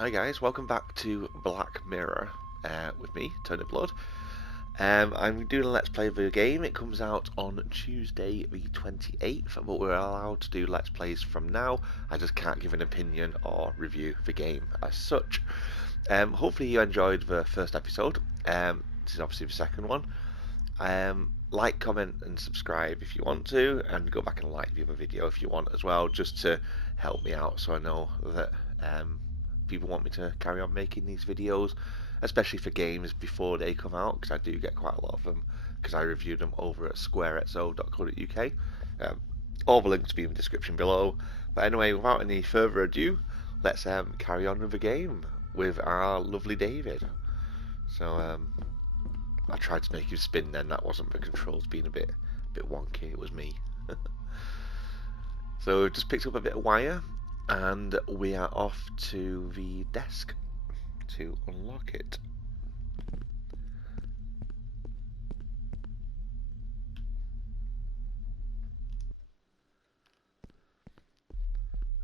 Hi guys, welcome back to Black Mirror with me, Turniplord. I'm doing a Let's Play of a game. It comes out on Tuesday the 28th, but we're allowed to do Let's Plays from now. I just can't give an opinion or review the game as such. Hopefully you enjoyed the first episode. This is obviously the second one. Like, comment and subscribe if you want to, and go back and like the other video if you want as well, just to help me out so I know that people want me to carry on making these videos, especially for games before they come out, because I do get quite a lot of them because I review them over at squarexo.co.uk. All the links will be in the description below. But anyway, without any further ado, let's carry on with the game with our lovely David. So I tried to make you spin then, that wasn't the controls being a bit wonky, it was me. So just picked up a bit of wire and we are off to the desk to unlock it.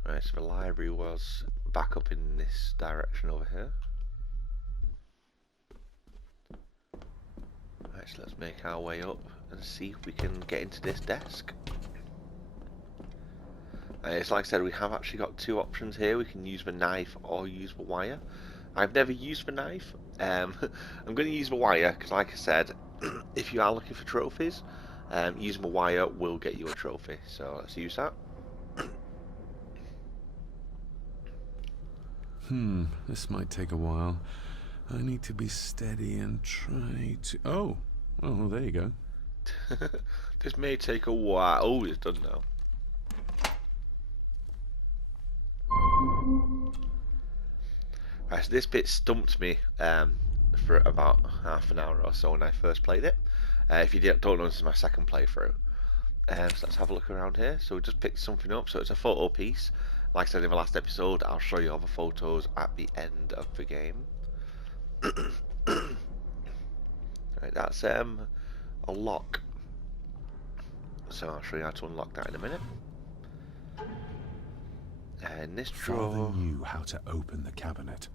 Right, so the library was back up in this direction over here. Right, so let's make our way up and see if we can get into this desk. It's like I said, we have actually got two options here. We can use the knife or use the wire. I've never used the knife. I'm going to use the wire because, like I said, if you are looking for trophies, using the wire will get you a trophy. So let's use that. This might take a while. I need to be steady and try to... Oh, well, there you go. This may take a while. Oh, it's done now. Right, so this bit stumped me for about half an hour or so when I first played it. If you don't know, this is my second playthrough. So let's have a look around here. So we just picked something up. So it's a photo piece. Like I said in the last episode, I'll show you all the photos at the end of the game. Right, that's a lock. So I'll show you how to unlock that in a minute. And this drawer... Father knew how to open the cabinet.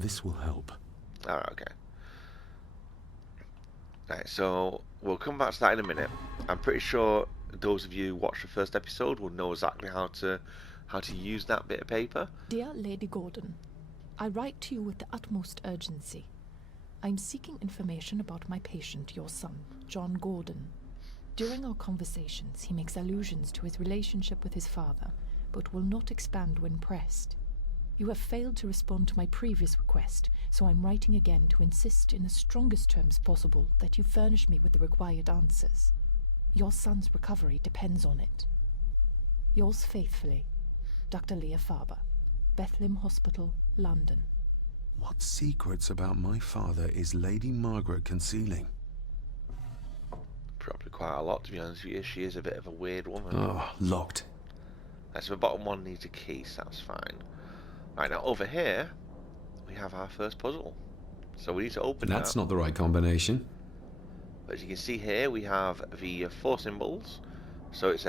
This will help. Alright, okay. Right, so we'll come back to that in a minute. I'm pretty sure those of you who watched the first episode will know exactly how to use that bit of paper. Dear Lady Gordon, I write to you with the utmost urgency. I'm seeking information about my patient, your son, John Gordon. During our conversations, he makes allusions to his relationship with his father, but will not expand when pressed. You have failed to respond to my previous request, so I'm writing again to insist in the strongest terms possible that you furnish me with the required answers. Your son's recovery depends on it. Yours faithfully, Dr. Leah Farber, Bethlehem Hospital, London. What secrets about my father is Lady Margaret concealing? Probably quite a lot, to be honest with you. She is a bit of a weird woman. Oh, locked. Right, so the bottom one needs a key, so that's fine. Right, now over here, we have our first puzzle. So we need to open that. That's not the right combination. As you can see here, we have the four symbols. So it's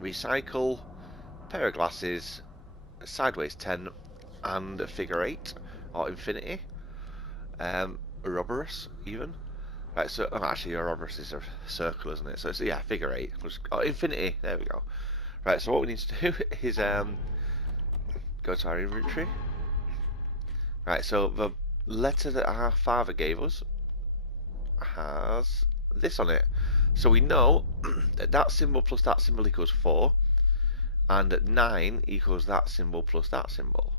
recycle, pair of glasses, sideways 10, and a figure 8, or infinity. Ouroboros, even. Right, so actually Ouroboros is a circle, isn't it? So it's, yeah, figure 8. Oh, infinity, there we go. Right, so what we need to do is go to our inventory. Right, so the letter that our father gave us has this on it. So we know that that symbol plus that symbol equals 4, and 9 equals that symbol plus that symbol.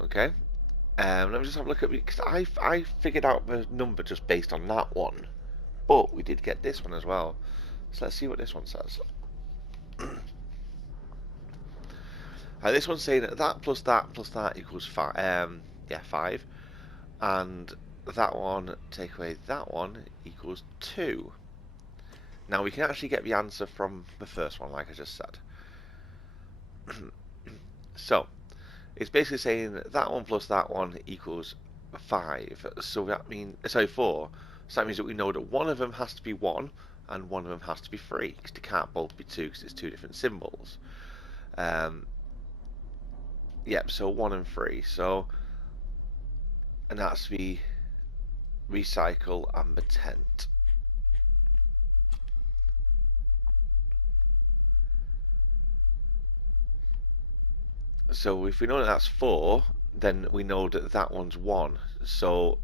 Okay? Let me just have a look at, because I figured out the number just based on that one, but we did get this one as well. So let's see what this one says. This one's saying that plus that equals 5. Yeah, 5, and that one take away that one equals 2. Now we can actually get the answer from the first one, like I just said. So it's basically saying that one plus that one equals 5. So that means 4. So that means that we know that one of them has to be 1 and one of them has to be 3, because they can't both be 2 because it's two different symbols. Yep, so 1 and 3. So, and that's the recycle and the tent. So if we know that that's 4, then we know that that one's 1. So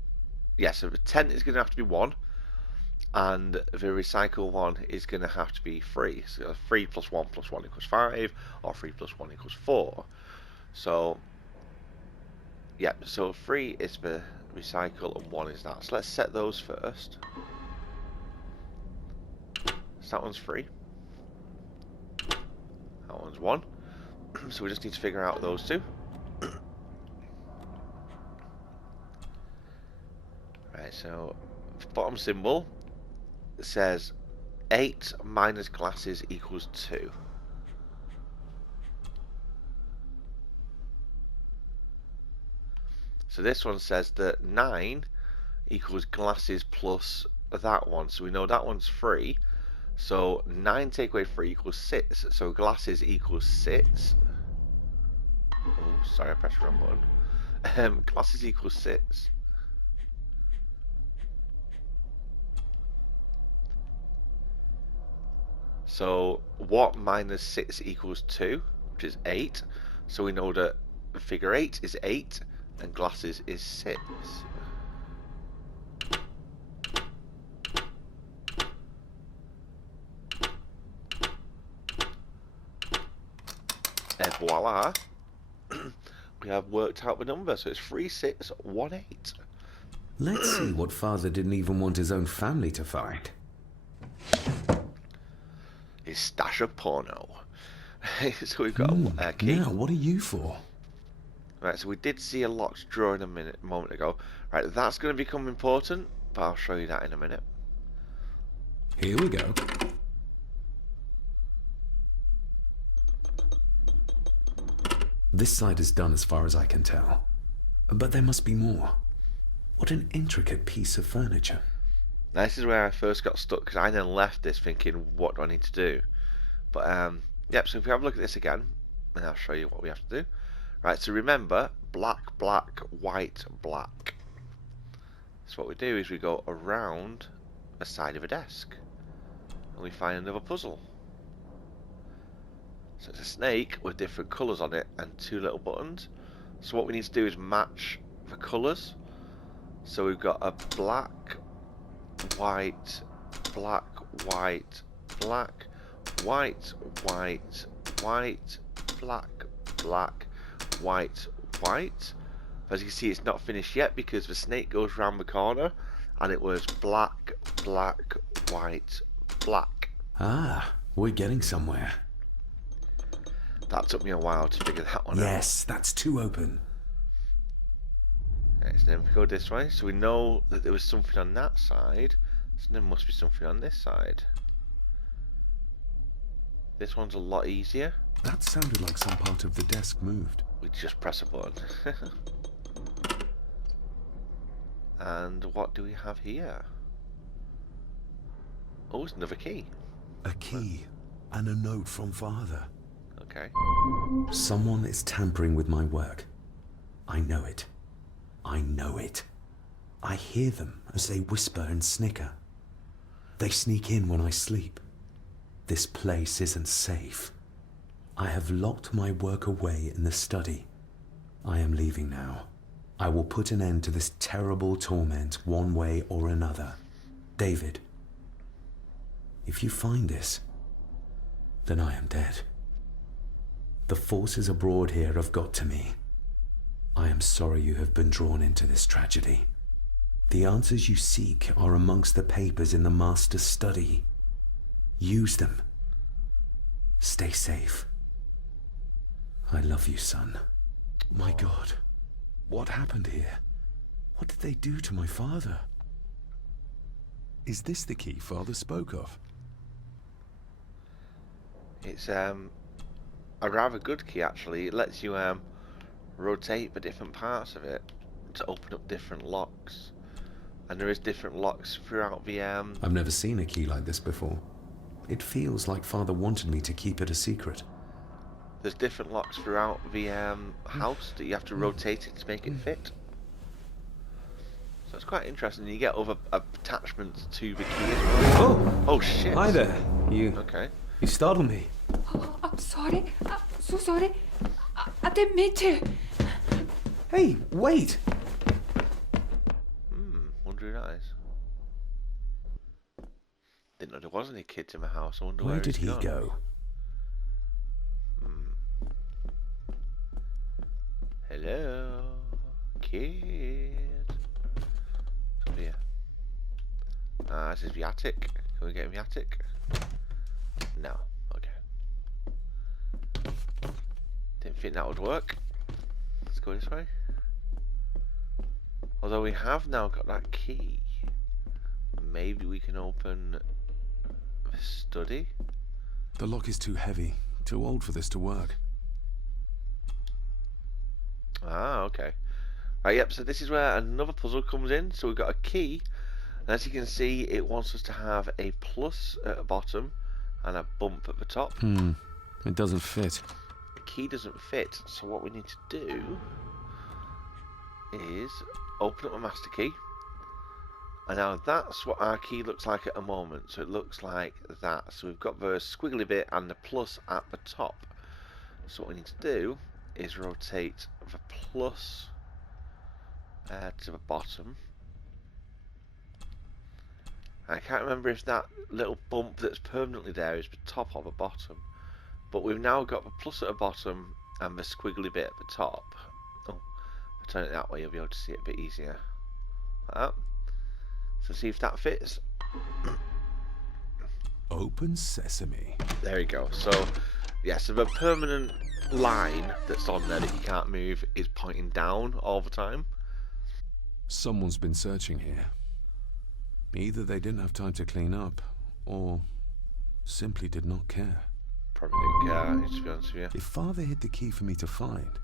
yeah, so the tent is going to have to be 1, and the recycle one is going to have to be 3. So 3 plus 1 plus 1 equals 5, or 3 plus 1 equals 4. So yeah, so 3 is the recycle and 1 is that. So let's set those first. So that one's 3. That one's 1. So we just need to figure out those two. Right, so bottom symbol says 8 minus glasses equals 2. So this one says that 9 equals glasses plus that one. So we know that one's 3. So 9 take away 3 equals 6. So glasses equals 6. Oh, sorry, I pressed the wrong button. Glasses equals 6. So what minus 6 equals 2, which is 8. So we know that figure 8 is 8 and glasses is 6. And voila, we have worked out the number. So it's 3618. Let's see what father didn't even want his own family to find. His stash of porno. So we've got a key. Now, what are you for? Right, so we did see a locked drawer in a moment ago. Right, that's going to become important, but I'll show you that in a minute. Here we go. This side is done as far as I can tell. But there must be more. What an intricate piece of furniture. Now, this is where I first got stuck, because I then left this thinking, what do I need to do? But, yep, so if we have a look at this again, and I'll show you what we have to do. Right, so remember, black, black, white, black. So what we do is we go around the side of a desk, and we find another puzzle. So it's a snake with different colours on it and 2 little buttons. So what we need to do is match the colours. So we've got a black, white, black, white, black, white, white, white, black, black, white, white. As you can see, it's not finished yet because the snake goes round the corner, and it was black, black, white, black. Ah, we're getting somewhere. That took me a while to figure that one out. Yes, that's 2 open. Okay, so then we go this way. So we know that there was something on that side. So there must be something on this side. This one's a lot easier. That sounded like some part of the desk moved. We just press a button. And what do we have here? Oh, it's another key. A key and a note from father. Okay. Someone is tampering with my work. I know it. I know it. I hear them as they whisper and snicker. They sneak in when I sleep. This place isn't safe. I have locked my work away in the study. I am leaving now. I will put an end to this terrible torment one way or another. David, if you find this, then I am dead. The forces abroad here have got to me. I am sorry you have been drawn into this tragedy. The answers you seek are amongst the papers in the master's study. Use them. Stay safe. I love you, son. My God, what happened here? What did they do to my father? Is this the key father spoke of? It's a rather good key actually. It lets you rotate the different parts of it to open up different locks. And there is different locks throughout the I've never seen a key like this before. It feels like father wanted me to keep it a secret. There's different locks throughout the house that you have to rotate it to make it fit. So it's quite interesting. You get other attachments to the key as well. Oh shit! Hi there. Okay? You startled me. Oh, I'm sorry. I'm so sorry. I didn't mean to. Hey, wait. Wonder who that is. Didn't know there was any kids in the house. I wonder Where did he's he gone. go? Hello, kid. Come here. This is the attic. Can we get in the attic? No. Okay. Didn't think that would work. Let's go this way. Although we have now got that key, maybe we can open the study. The lock is too heavy, too old for this to work. Okay. Right, yep, so this is where another puzzle comes in. So we've got a key, and as you can see, it wants us to have a plus at the bottom and a bump at the top. It doesn't fit. The key doesn't fit, so what we need to do is open up a master key. And now that's what our key looks like at the moment. So it looks like that. So we've got the squiggly bit and the plus at the top. So what we need to do is rotate the plus to the bottom. I can't remember if that little bump that's permanently there is the top or the bottom, but we've now got the plus at the bottom and the squiggly bit at the top. Oh, if I turn it that way, you'll be able to see it a bit easier. Like that. So see if that fits. Open sesame. There we go. So yeah, so the permanent line that's on there that you can't move is pointing down all the time. Someone's been searching here. Either they didn't have time to clean up, or simply did not care. Probably didn't care, to be honest with you. If Father hid the key for me to find,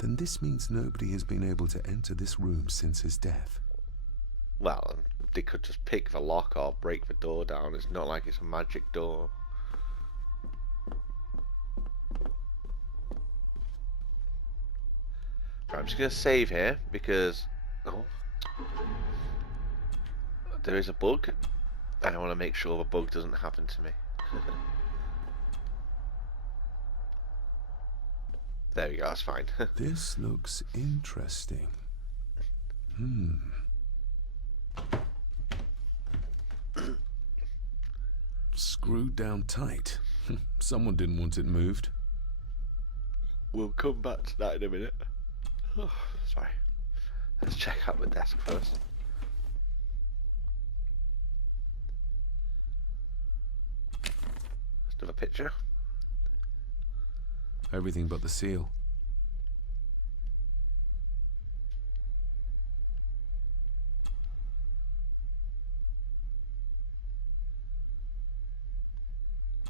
then this means nobody has been able to enter this room since his death. Well, they could just pick the lock or break the door down. It's not like it's a magic door. Right, I'm just going to save here because there is a bug and I want to make sure the bug doesn't happen to me. There we go, that's fine. This looks interesting. Screwed down tight. Someone didn't want it moved. We'll come back to that in a minute. Oh, sorry. Let's check out the desk first. Just another picture. Everything but the seal.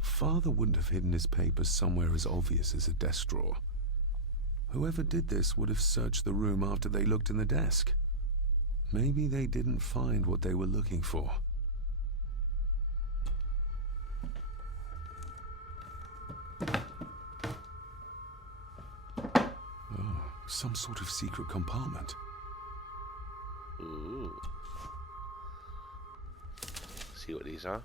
Father wouldn't have hidden his papers somewhere as obvious as a desk drawer. Whoever did this would have searched the room after they looked in the desk. Maybe they didn't find what they were looking for. Oh, some sort of secret compartment. Ooh. See what these are.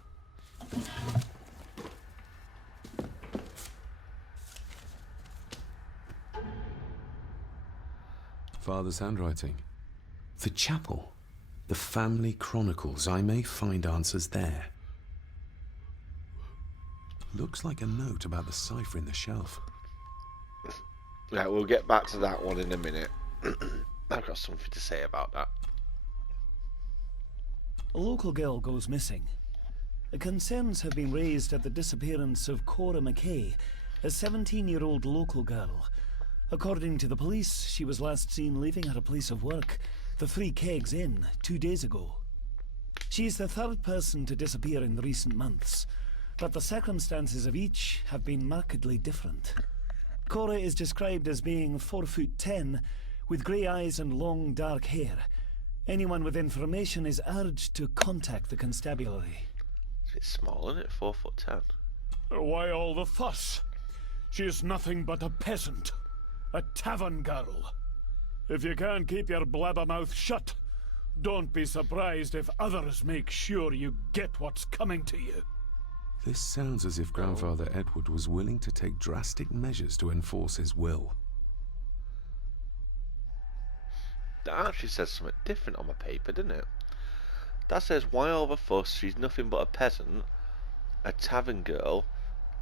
Father's handwriting. The chapel. The family chronicles. I may find answers there. Looks like a note about the cipher in the shelf. Right, we'll get back to that one in a minute. I've got something to say about that. A local girl goes missing. Concerns have been raised at the disappearance of Cora McKay, a 17-year-old local girl. According to the police, she was last seen leaving her place of work, the Three Kegs Inn, 2 days ago. She is the third person to disappear in recent months, but the circumstances of each have been markedly different. Cora is described as being 4'10", with grey eyes and long dark hair. Anyone with information is urged to contact the constabulary. It's a bit small, isn't it? 4'10". Why all the fuss? She is nothing but a peasant. A tavern girl. If you can't keep your blabbermouth shut, don't be surprised if others make sure you get what's coming to you. This sounds as if Grandfather Edward was willing to take drastic measures to enforce his will. That actually says something different on my paper, didn't it? That says, why all the fuss? She's nothing but a peasant, a tavern girl.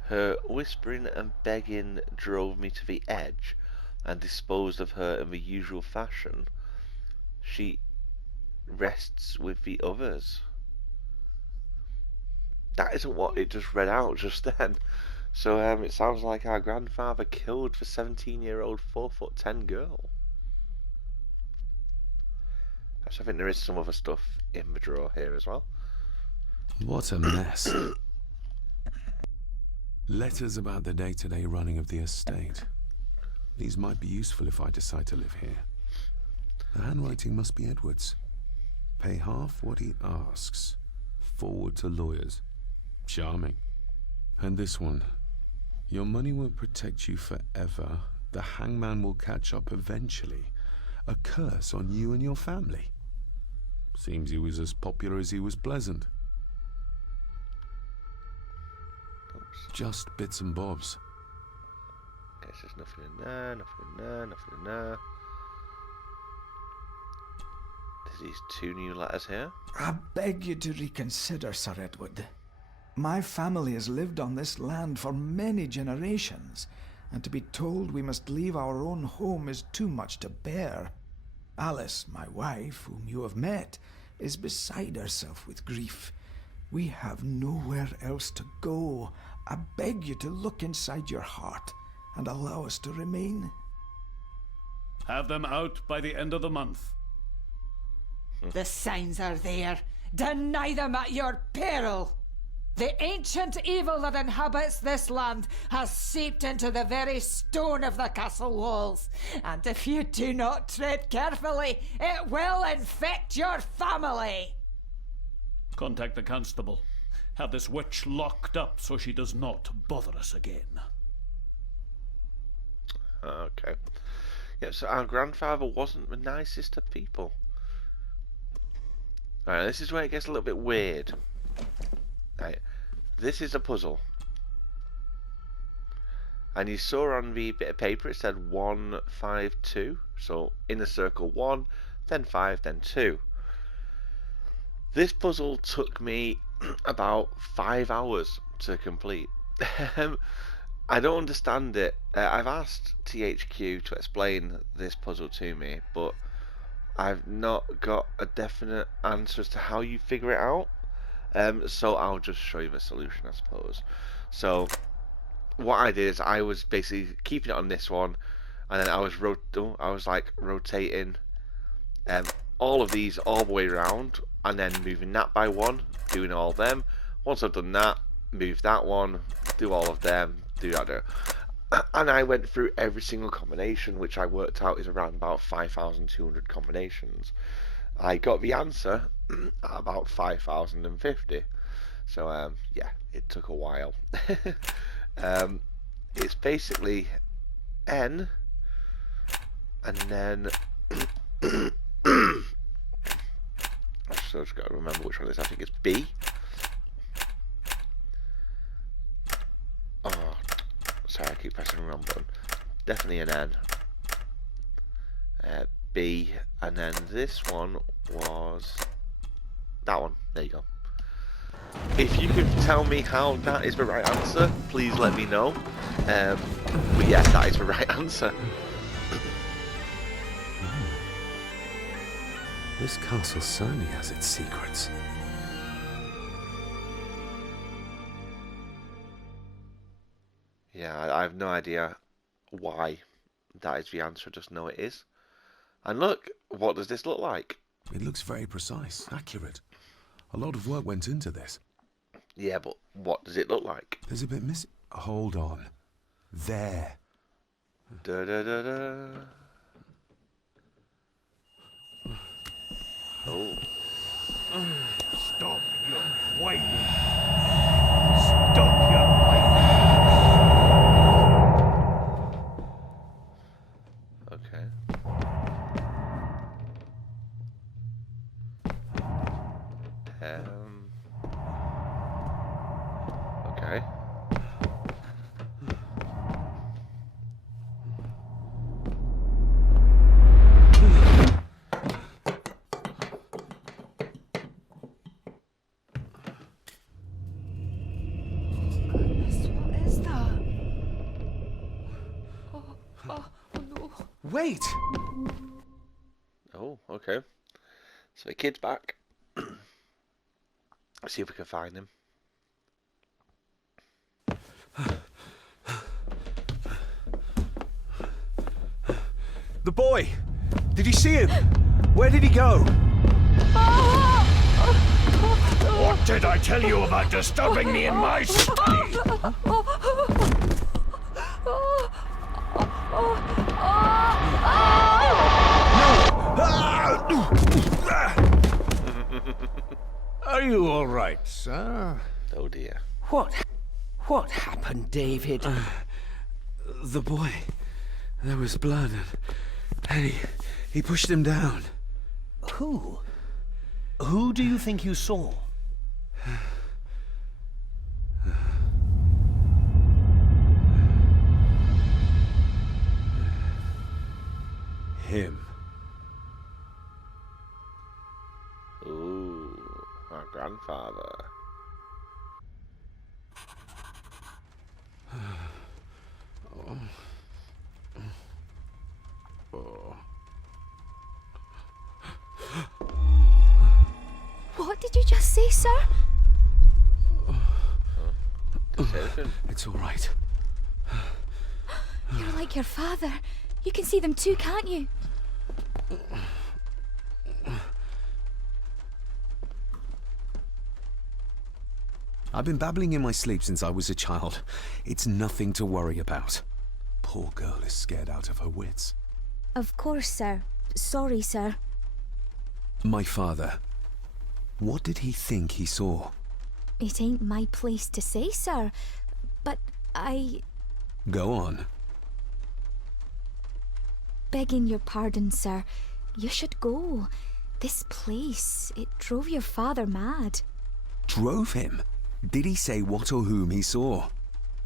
Her whispering and begging drove me to the edge and disposed of her in the usual fashion. She rests with the others. That isn't what it just read out just then. So it sounds like our grandfather killed the 17-year-old 4'10" girl. Actually, I think there is some other stuff in the drawer here as well. What a mess. Letters about the day-to-day running of the estate. These might be useful if I decide to live here. The handwriting must be Edward's. Pay half what he asks. Forward to lawyers. Charming. And this one. Your money won't protect you forever. The hangman will catch up eventually. A curse on you and your family. Seems he was as popular as he was pleasant. Oops. Just bits and bobs. Okay, so there's nothing in there, nothing in there, nothing in there. There's these 2 new letters here. I beg you to reconsider, Sir Edward. My family has lived on this land for many generations, and to be told we must leave our own home is too much to bear. Alice, my wife, whom you have met, is beside herself with grief. We have nowhere else to go. I beg you to look inside your heart and allow us to remain. Have them out by the end of the month. The signs are there. Deny them at your peril. The ancient evil that inhabits this land has seeped into the very stone of the castle walls, and if you do not tread carefully, it will infect your family. Contact the constable. Have this witch locked up so she does not bother us again. Okay. Yeah, so our grandfather wasn't the nicest of people. Alright, this is where it gets a little bit weird. Right. This is a puzzle. And you saw on the bit of paper it said 1, 5, 2. So in a circle 1, then 5, then 2. This puzzle took me about 5 hours to complete. I don't understand it. I've asked THQ to explain this puzzle to me, but I've not got a definite answer as to how you figure it out. So I'll just show you the solution, I suppose. So what I did is I was basically keeping it on this one, and then I was rotating all of these all the way around, and then moving that by one, doing all of them. Once I've done that, move that one, do all of them, do that. And I went through every single combination, which I worked out is around about 5,200 combinations. I got the answer at about 5,050. So yeah, it took a while. It's basically N, and then so I just got to remember which one it is. I think it's B. Oh, sorry, I keep pressing the wrong button. Definitely an N. B, and then this one was that one. There you go. If you could tell me how that is the right answer, please let me know. But yes, that is the right answer. This castle certainly has its secrets. Yeah, I have no idea why that is the answer, just know it is. And look, what does this look like? It looks very precise, accurate. A lot of work went into this. Yeah, but what does it look like? There's a bit missing. Hold on. There. Da da da da. Oh. Stop your whining. Stop your whining. Okay. What is that? Oh no. Wait! Oh, okay. So the kid's back. Let's see if we can find him. The boy! Did you see him? Where did he go? What did I tell you about disturbing me in my study? Are you all right, sir? Oh dear. What happened, David? The boy. There was blood and he pushed him down. Who? Who do you think you saw? Him. Ooh, our grandfather. What did you just say, sir? Didn't say anything. It's all right. You're like your father. You can see them too, can't you? I've been babbling in my sleep since I was a child. It's nothing to worry about. Poor girl is scared out of her wits. Of course, sir. Sorry, sir. My father. What did he think he saw? It ain't my place to say, sir. But I... Go on. Begging your pardon, sir. You should go. This place, it drove your father mad. Drove him? Did he say what or whom he saw?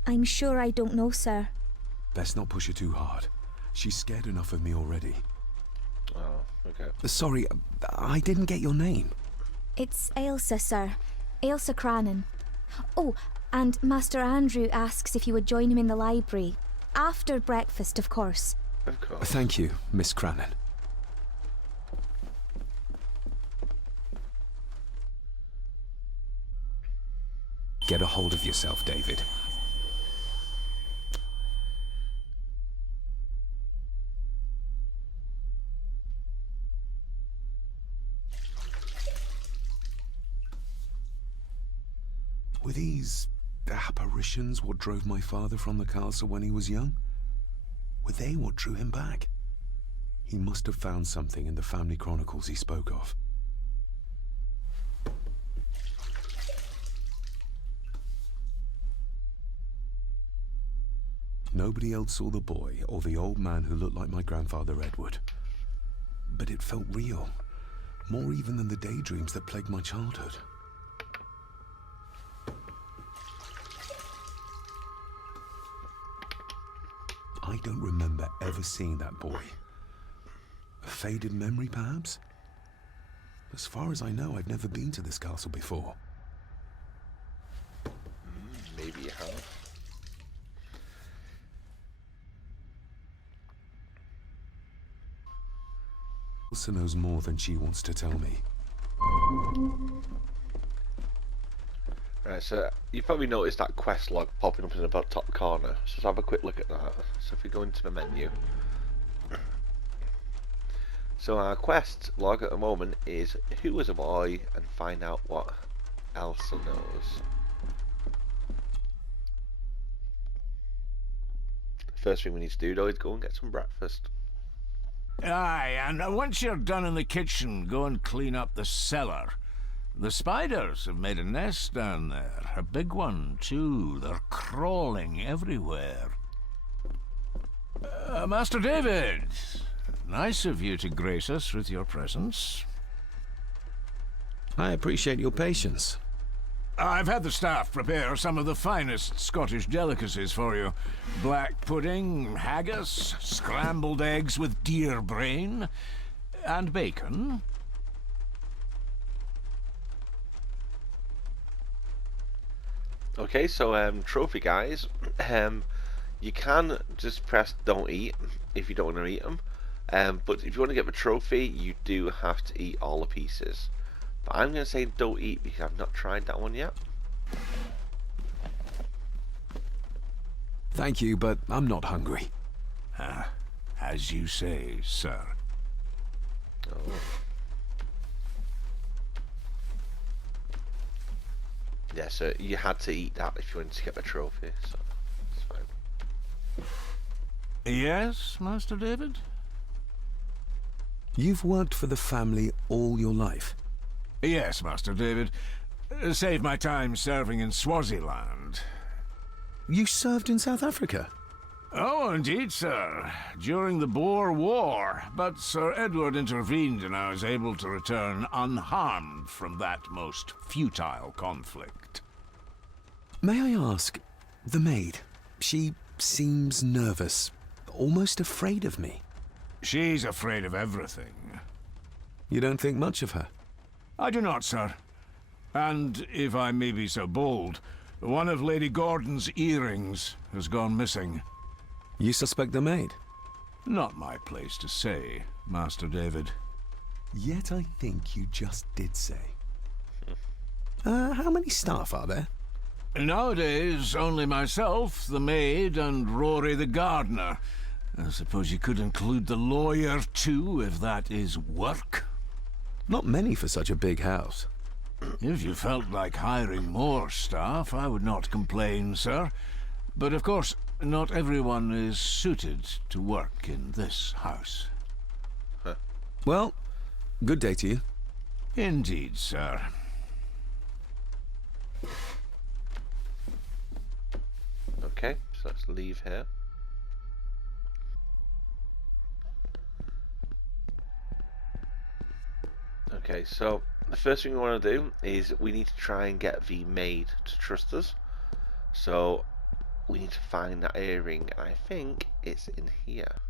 I'm sure I don't know, sir. Best not push her too hard. She's scared enough of me already. Oh, okay. Sorry, I didn't get your name. It's Ailsa, sir. Ailsa Crannan. Oh, and Master Andrew asks if you would join him in the library. After breakfast, of course. Of course. Thank you, Miss Crannan. Get a hold of yourself, David. Were these apparitions what drove my father from the castle when he was young? Were they what drew him back? He must have found something in the family chronicles he spoke of. Nobody else saw the boy or the old man who looked like my grandfather Edward. But it felt real, more even than the daydreams that plagued my childhood. I don't remember ever seeing that boy. A faded memory, perhaps? As far as I know, I've never been to this castle before. Maybe you have. Elsa knows more than she wants to tell me. Right, so you probably noticed that quest log popping up in the top corner. So let's have a quick look at that. So if we go into the menu. So our quest log at the moment is who was a boy and find out what Elsa knows. First thing we need to do though is go and get some breakfast. Aye, and once you're done in the kitchen, go and clean up the cellar. The spiders have made a nest down there. A big one, too. They're crawling everywhere. Master David, nice of you to grace us with your presence. I appreciate your patience. I've had the staff prepare some of the finest Scottish delicacies for you. Black pudding, haggis, scrambled eggs with deer brain, and bacon. Okay, so trophy guys, you can just press don't eat if you don't want to eat them, but if you want to get the trophy, you do have to eat all the pieces. But I'm going to say don't eat because I've not tried that one yet. Thank you, but I'm not hungry. As you say, sir. Oh. Yeah, so you had to eat that if you wanted to get the trophy, so it's fine. Yes, Master David? You've worked for the family all your life? Yes, Master David. Saved my time serving in Swaziland. You served in South Africa? Oh, indeed, sir. During the Boer War. But Sir Edward intervened and I was able to return unharmed from that most futile conflict. May I ask, the maid, she seems nervous, almost afraid of me. She's afraid of everything. You don't think much of her? I do not, sir. And, if I may be so bold, one of Lady Gordon's earrings has gone missing. You suspect the maid? Not my place to say, Master David. Yet I think you just did say. How many staff are there? Nowadays, only myself, the maid, and Rory the gardener. I suppose you could include the lawyer, too, if that is work. Not many for such a big house. If you felt like hiring more staff, I would not complain, sir. But of course, not everyone is suited to work in this house. Well, good day to you. Indeed, sir. Okay, so let's leave here. Okay, so the first thing we want to do is we need to try and get the maid to trust us. So we need to find that earring, and I think it's in here.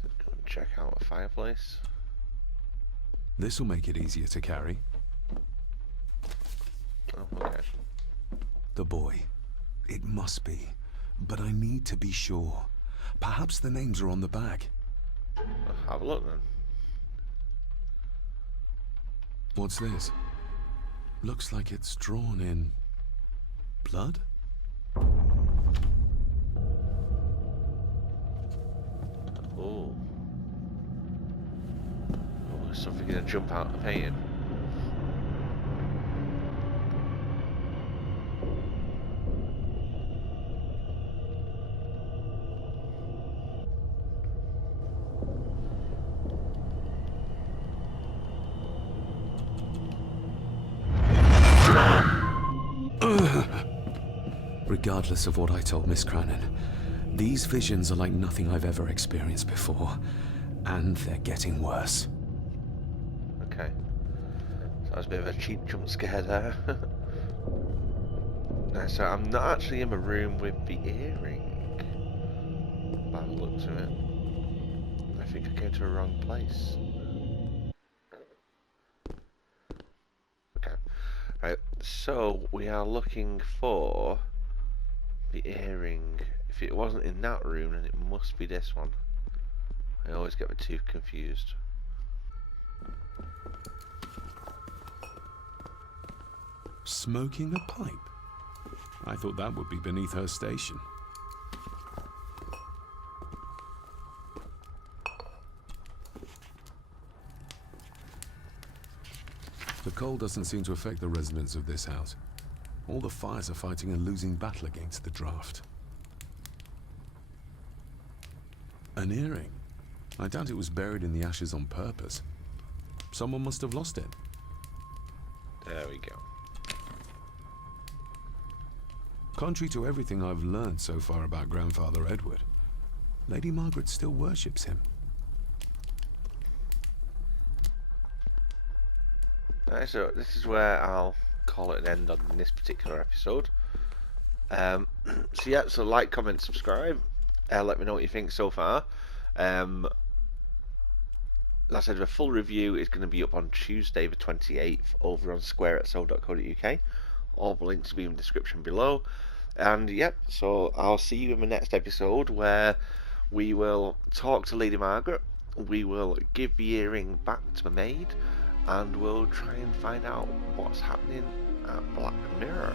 So let's go and check out the fireplace. This'll make it easier to carry. Oh, okay. The boy. It must be. But I need to be sure. Perhaps the names are on the bag. I'll have a look then. What's this? Looks like it's drawn in blood? Oh. Oh, is something gonna jump out the painting? Regardless of what I told Miss Cranon, these visions are like nothing I've ever experienced before, and they're getting worse. Okay. So that was a bit of a cheap jump scare there. No, so I'm not actually in the room with the earring. By the looks of it. I think I came to the wrong place. Okay. Right, so we are looking for the earring. If it wasn't in that room, then it must be this one. I always get the two confused. Smoking a pipe? I thought that would be beneath her station. The cold doesn't seem to affect the residents of this house. All the fires are fighting a losing battle against the draft. An earring? I doubt it was buried in the ashes on purpose. Someone must have lost it. There we go. Contrary to everything I've learned so far about Grandfather Edward, Lady Margaret still worships him. Right, so this is where I'll call it an end on this particular episode. So yeah, so like, comment, subscribe. Let me know what you think so far. Like I said, the full review is going to be up on Tuesday the 28th over on squareatso.co.uk. All the links will be in the description below. And yep, so I'll see you in the next episode where we will talk to Lady Margaret, we will give the earring back to the maid, and we'll try and find out what's happening at Black Mirror.